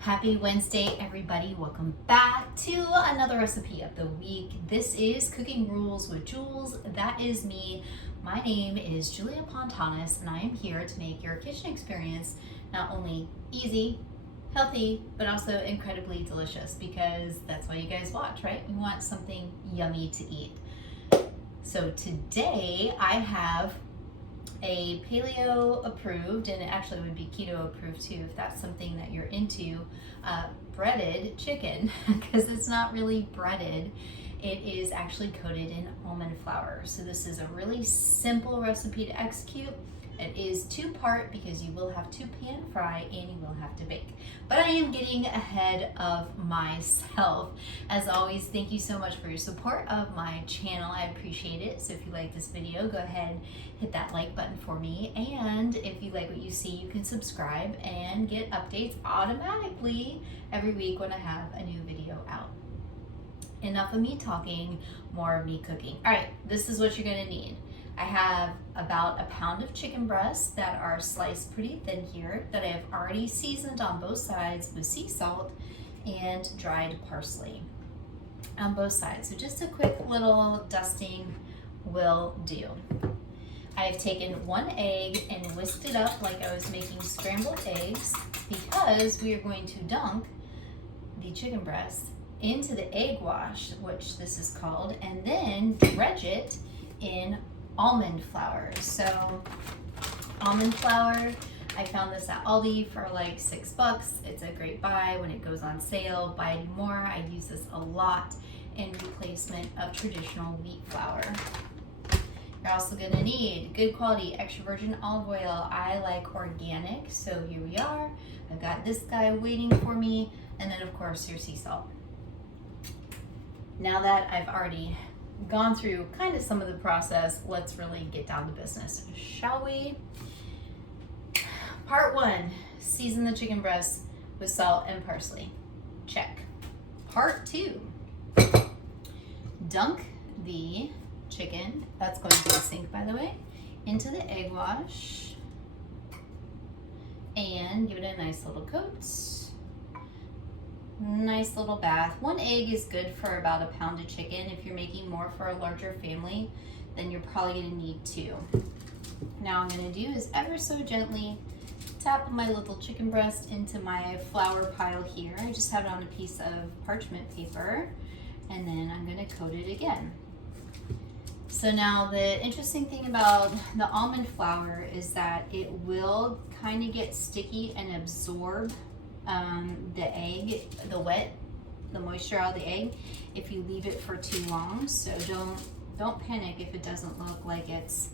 Happy Wednesday, everybody. Welcome back to another recipe of the week. This is Cooking Rules with Jules. That is me. My name is Julia Pontanis, and I am here to make your kitchen experience not only easy, healthy, but also incredibly delicious, because that's why you guys watch, right? We want something yummy to eat. So today I have a paleo approved, and it actually would be keto approved too if that's something that you're into, breaded chicken, because it's not really breaded. It is actually coated in almond flour. So this is a really simple recipe to execute. It is two-part because you will have to pan fry and you will have to bake. But I am getting ahead of myself. As always, thank you so much for your support of my channel. I appreciate it. So if you like this video, go ahead, hit that like button for me. And if you like what you see, you can subscribe and get updates automatically every week when I have a new video out. Enough of me talking, more of me cooking. All right, this is what you're gonna need. I have about a pound of chicken breasts that are sliced pretty thin here, that I have already seasoned on both sides with sea salt and dried parsley on both sides. So just a quick little dusting will do. I have taken one egg and whisked it up like I was making scrambled eggs, because we are going to dunk the chicken breast into the egg wash, which this is called, and then dredge it in almond flour. So almond flour, I found this at Aldi for like $6. It's a great buy when it goes on sale. Buy more. I use this a lot in replacement of traditional wheat flour. You're also going to need good quality extra virgin olive oil. I like organic, so here we are. I've got this guy waiting for me, and then of course your sea salt. Now that I've already gone through kind of some of the process, let's really get down to business, shall we? Part one, season the chicken breast with salt and parsley. Check. Part two, dunk the chicken, that's going to the sink by the way, into the egg wash and give it a nice little coat. Nice little bath. One egg is good for about a pound of chicken. If you're making more for a larger family, then you're probably going to need two. Now what I'm going to do is ever so gently tap my little chicken breast into my flour pile here. I just have it on a piece of parchment paper, and then I'm going to coat it again. So now the interesting thing about the almond flour is that it will kind of get sticky and absorb the egg, the moisture out of the egg if you leave it for too long. So don't panic if it doesn't look like it's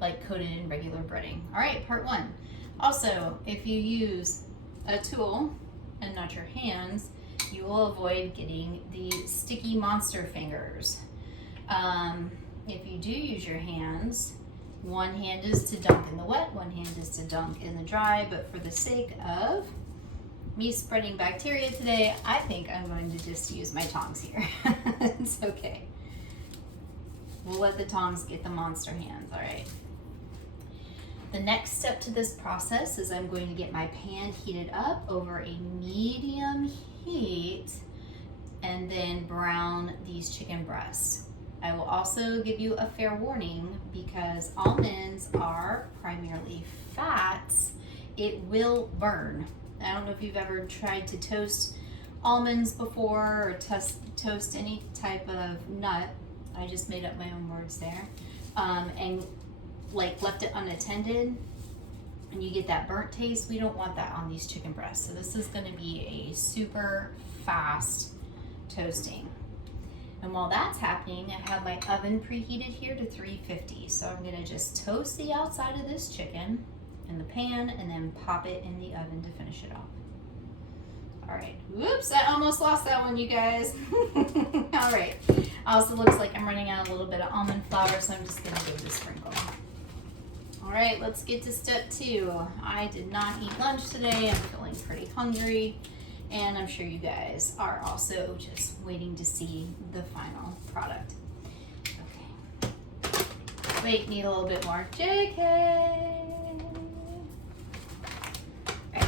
like coated in regular breading. All right, part one. Also, if you use a tool and not your hands, you will avoid getting the sticky monster fingers. If you do use your hands, one hand is to dunk in the wet, one hand is to dunk in the dry, but for the sake of me spreading bacteria today, I think I'm going to just use my tongs here. It's okay. We'll let the tongs get the monster hands, all right? The next step to this process is I'm going to get my pan heated up over a medium heat and then brown these chicken breasts. I will also give you a fair warning, because almonds are primarily fats. It will burn. I don't know if you've ever tried to toast almonds before, or toast any type of nut. I just made up my own words there. And like left it unattended, and you get that burnt taste. We don't want that on these chicken breasts. So this is going to be a super fast toasting. And while that's happening, I have my oven preheated here to 350. So I'm gonna just toast the outside of this chicken in the pan and then pop it in the oven to finish it off. All right, whoops, I almost lost that one, you guys. All right, also looks like I'm running out a little bit of almond flour, so I'm just gonna give it a sprinkle. All right, let's get to step two. I did not eat lunch today. I'm feeling pretty hungry. And I'm sure you guys are also just waiting to see the final product. Okay. Wait, need a little bit more. JK. All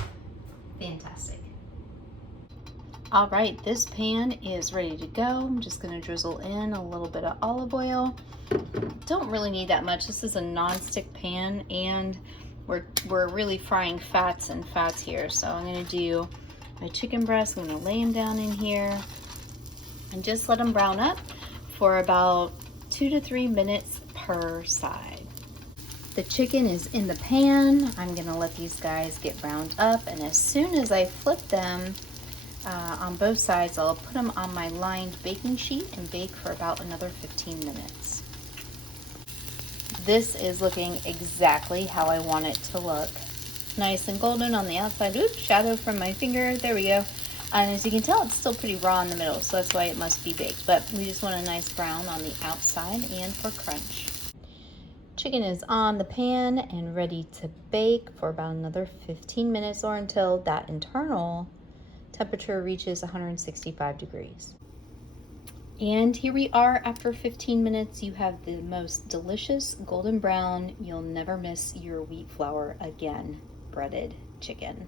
right. fantastic. All right, this pan is ready to go. I'm just gonna drizzle in a little bit of olive oil. Don't really need that much. This is a non-stick pan, and we're really frying fats and fats here. So I'm gonna do my chicken breasts. I'm gonna lay them down in here and just let them brown up for about 2 to 3 minutes per side. The chicken is in the pan. I'm gonna let these guys get browned up, and as soon as I flip them on both sides, I'll put them on my lined baking sheet and bake for about another 15 minutes. This is looking exactly how I want it to look. Nice and golden on the outside. Oops, shadow from my finger. There we go. And as you can tell, it's still pretty raw in the middle, so that's why it must be baked. But we just want a nice brown on the outside and for crunch. Chicken is on the pan and ready to bake for about another 15 minutes or until that internal temperature reaches 165 degrees. And here we are after 15 minutes. You have the most delicious golden brown, you'll never miss your wheat flour again, breaded chicken.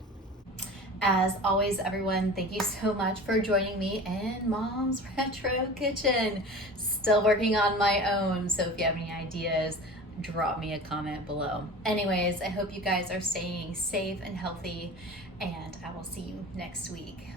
As always, everyone, thank you so much for joining me in Mom's Retro Kitchen. Still working on my own, so if you have any ideas, drop me a comment below. Anyways, I hope you guys are staying safe and healthy, and I will see you next week.